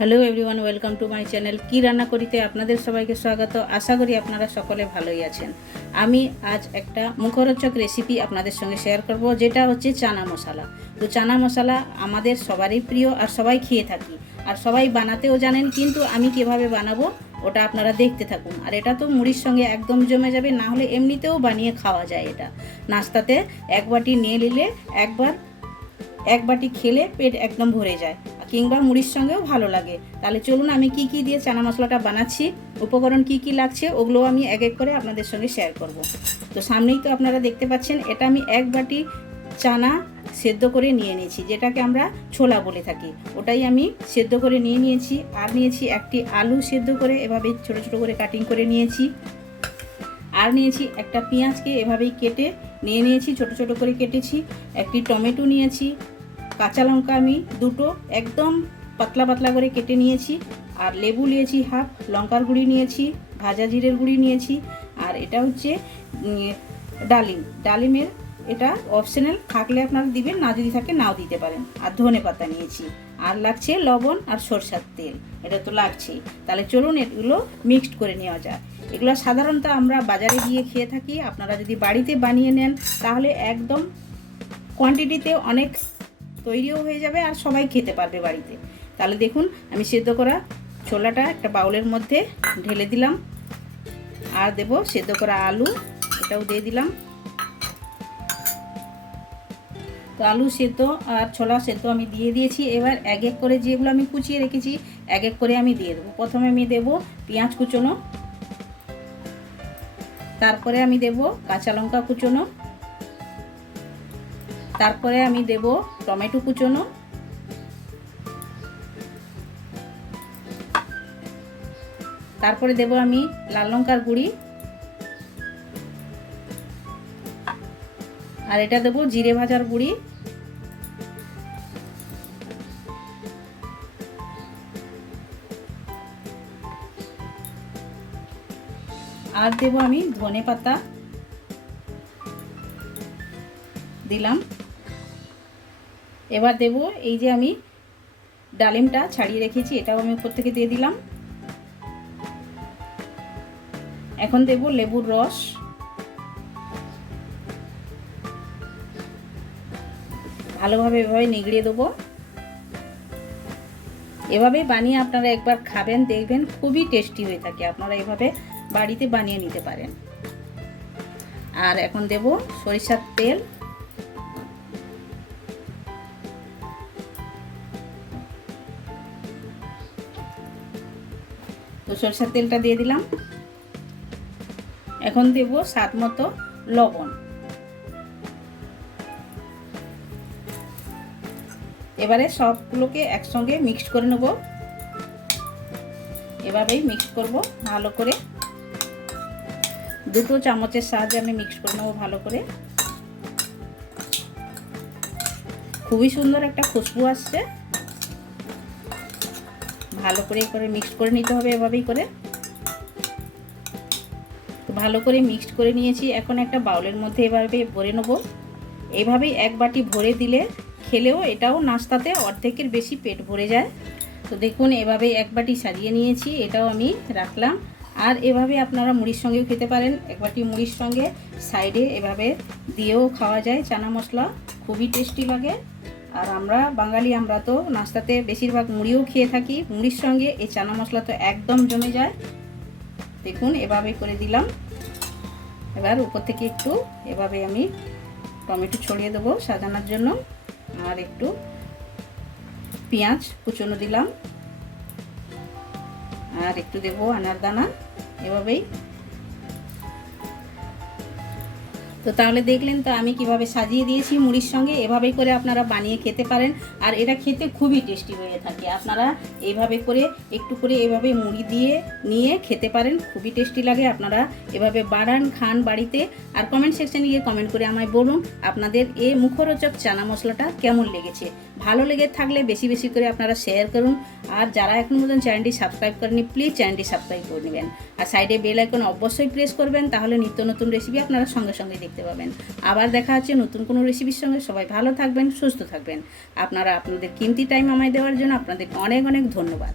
Hello everyone, welcome to my channel কি রান্না করিতে আপনাদের সবাইকে স্বাগত। আশা করি আপনারা সকলে ভালোই আছেন। আমি আজ একটা মুখরোচক রেসিপি আপনাদের সঙ্গে শেয়ার করব, যেটা হচ্ছে চানা মশলা। তো চানা মশলা আমাদের সবারই প্রিয় আর সবাই খেয়ে থাকি। আর সবাই বানাতেও জানেন, কিন্তু আমি কীভাবে বানাবো ওটা আপনারা দেখতে থাকুন। আর এটা তো মুড়ির সঙ্গে একদম জমে যাবে, না হলে এমনিতেও বানিয়ে খাওয়া যায় এটা। নাস্তাতে এক বাটি নিয়ে নিলে একবার, এক বাটি খেলে পেট একদম ভরে যায়। কিংবা মুড়ির সঙ্গেও ভালো লাগে। তাহলে চলুন আমি কি কি দিয়ে চানা মশলাটা বানাচ্ছি, উপকরণ কি কি লাগছে ওগুলো আমি এক এক করে আপনাদের সঙ্গে শেয়ার করব। তো সামনেই তো আপনারা দেখতে পাচ্ছেন, এটা আমি এক বাটি চানা সেদ্ধ করে নিয়ে নিয়েছি, যেটাকে আমরা ছোলা বলে থাকি। ওটাই আমি সেদ্ধ করে নিয়ে নিয়েছি, আর নিয়েছি একটি আলু সেদ্ধ করে এভাবে ছোট ছোট করে কাটিং করে নিয়েছি। আর নিয়েছি একটা পেঁয়াজকে এভাবেই কেটে নিয়ে নিয়েছি, ছোট ছোট করে কেটেছি, একটি টমেটো নিয়েছি কাঁচা লঙ্কা আমি দুটো একদম পাতলা পাতলা করে কেটে নিয়েছি, আর লেবু নিয়েছি হাফ, লঙ্কার গুঁড়ি নিয়েছি, ভাজা জিরের গুঁড়ি নিয়েছি, আর এটা হচ্ছে ডালিম। ডালিমের এটা অপশনাল থাকলে আপনারা দিবেন, না যদি থাকে নাও দিতে পারেন। আর ধনে পাতা নিয়েছি, আর লাগছে লবণ আর সরষার তেল। এটা তো লাগছেই। তাহলে চলুন এগুলো মিক্সড করে নেওয়া যায় এগুলো সাধারণত আমরা বাজারে গিয়ে খেয়ে থাকি। আপনারা যদি বাড়িতে বানিয়ে নেন, তাহলে একদম কোয়ান্টিটিতে অনেক তৈরিও হয়ে যাবে আর সবাই খেতে পারবে বাড়িতে। তাহলে দেখুন, আমি সেদ্ধ করা ছোলাটা একটা বাউলের মধ্যে ঢেলে দিলাম। আর দেব সেদ্ধ করা আলু, এটাও দিয়ে দিলাম। তো আলু সেদ্ধ আর ছোলা সেদ্ধ আমি দিয়ে দিয়েছি। এবার এক এক করে যেগুলো আমি কুচিয়ে রেখেছি, এক এক করে আমি দিয়ে দেবো। প্রথমে আমি দেব পেঁয়াজ কুচোনো। তারপরে আমি দেব কাঁচা লঙ্কা কুচোনো। তারপরে আমি দেব টমেটো কুচোনো। তারপরে দেব আমি লাল লঙ্কার গুঁড়ি। আর এটা দেব জিরে ভাজার গুঁড়ি। আর দেব আমি ধনে পাতা দিলাম। এবার দেব এই যে আমি ডালিমটা ছাড়িয়ে রেখেছি, এটাও আমি উপর থেকে দিয়ে দিলাম। এখন দেব লেবুর রস। ভালোভাবে এভাবে নিগড়িয়ে দেবো। এভাবে বানিয়ে আপনারা একবার খাবেন, দেখবেন খুবই টেস্টি হয়ে থাকে। আপনারা এভাবে বাড়িতে বানিয়ে নিতে পারেন। আর এখন দেব সরিষার তেল। তো সরষের তেলটা দিয়ে দিলাম। এখন দেব স্বাদ মতো লবণ। এবারে সবগুলোকে একসঙ্গে মিক্সড করে নেব। এভাবেই মিক্স করব ভালো করে। দুটো চামচের সাহায্যে আমি মিক্স করে নেব ভালো করে। খুবই সুন্দর একটা খুশবু আসছে। ভালো করে করে মিক্সড করে নিতে হবে এভাবেই করে। তো ভালো করে মিক্সড করে নিয়েছি। এখন একটা বাউলের মধ্যে এভাবে ভরে নেব। এভাবেই এক বাটি ভরে দিলে খেলেও এটাও নাস্তাতে অর্ধেকের বেশি পেট ভরে যায়। তো দেখুন এভাবে এক বাটি সারিয়ে নিয়েছি, এটাও আমি রাখলাম। আর এভাবে আপনারা মুড়ির সঙ্গেও খেতে পারেন। এক বাটি মুড়ির সঙ্গে সাইডে এভাবে দিয়েও খাওয়া যায়। চানা মশলা খুবই টেস্টি লাগে। আর আমরা বাঙালি, আমরা তো নাস্তাতে বেশিরভাগ মুড়িও খেয়ে থাকি। মুড়ির সঙ্গে এই চানা মশলা তো একদম জমে যায়। দেখুন, এভাবে করে দিলাম। এবার উপর থেকে একটু এভাবে আমি টমেটো ছড়িয়ে দেবো সাজানোর জন্য। আর একটু পেঁয়াজ কুচনো দিলাম। আর একটু দেবো আনার দানা এভাবেই তো তাহলে দেখলেন তো আমি কীভাবে সাজিয়ে দিয়েছি মুড়ির সঙ্গে। এভাবেই করে আপনারা বানিয়ে খেতে পারেন। আর এটা খেতে খুবই টেস্টি হয়ে থাকে। আপনারা এইভাবে করে, একটু করে এভাবে মুড়ি দিয়ে নিয়ে খেতে পারেন। খুবই টেস্টি লাগে। আপনারা এভাবে বাড়ান, খান বাড়িতে। আর কমেন্ট সেকশনে গিয়ে কমেন্ট করে আমায় বলুন আপনাদের এ মুখরোচক চানা মশলাটা কেমন লেগেছে। ভালো লেগে থাকলে বেশি বেশি করে আপনারা শেয়ার করুন। আর যারা এখন মতন চ্যানেলটি সাবস্ক্রাইব করেনি প্লিজ চ্যানেলটি সাবস্ক্রাইব করে নেবেন। আর সাইডে বেল আইকন অবশ্যই প্রেস করবেন। তাহলে নিত্য নতুন রেসিপি আপনারা সঙ্গে সঙ্গে দেখতে দেখতে পাবেন। আবার দেখা হচ্ছে নতুন কোনো রেসিপির সঙ্গে। সবাই ভালো থাকবেন, সুস্থ থাকবেন। আপনারা আপনাদের কিমতি টাইম আমায় দেওয়ার জন্য আপনাদের অনেক অনেক ধন্যবাদ।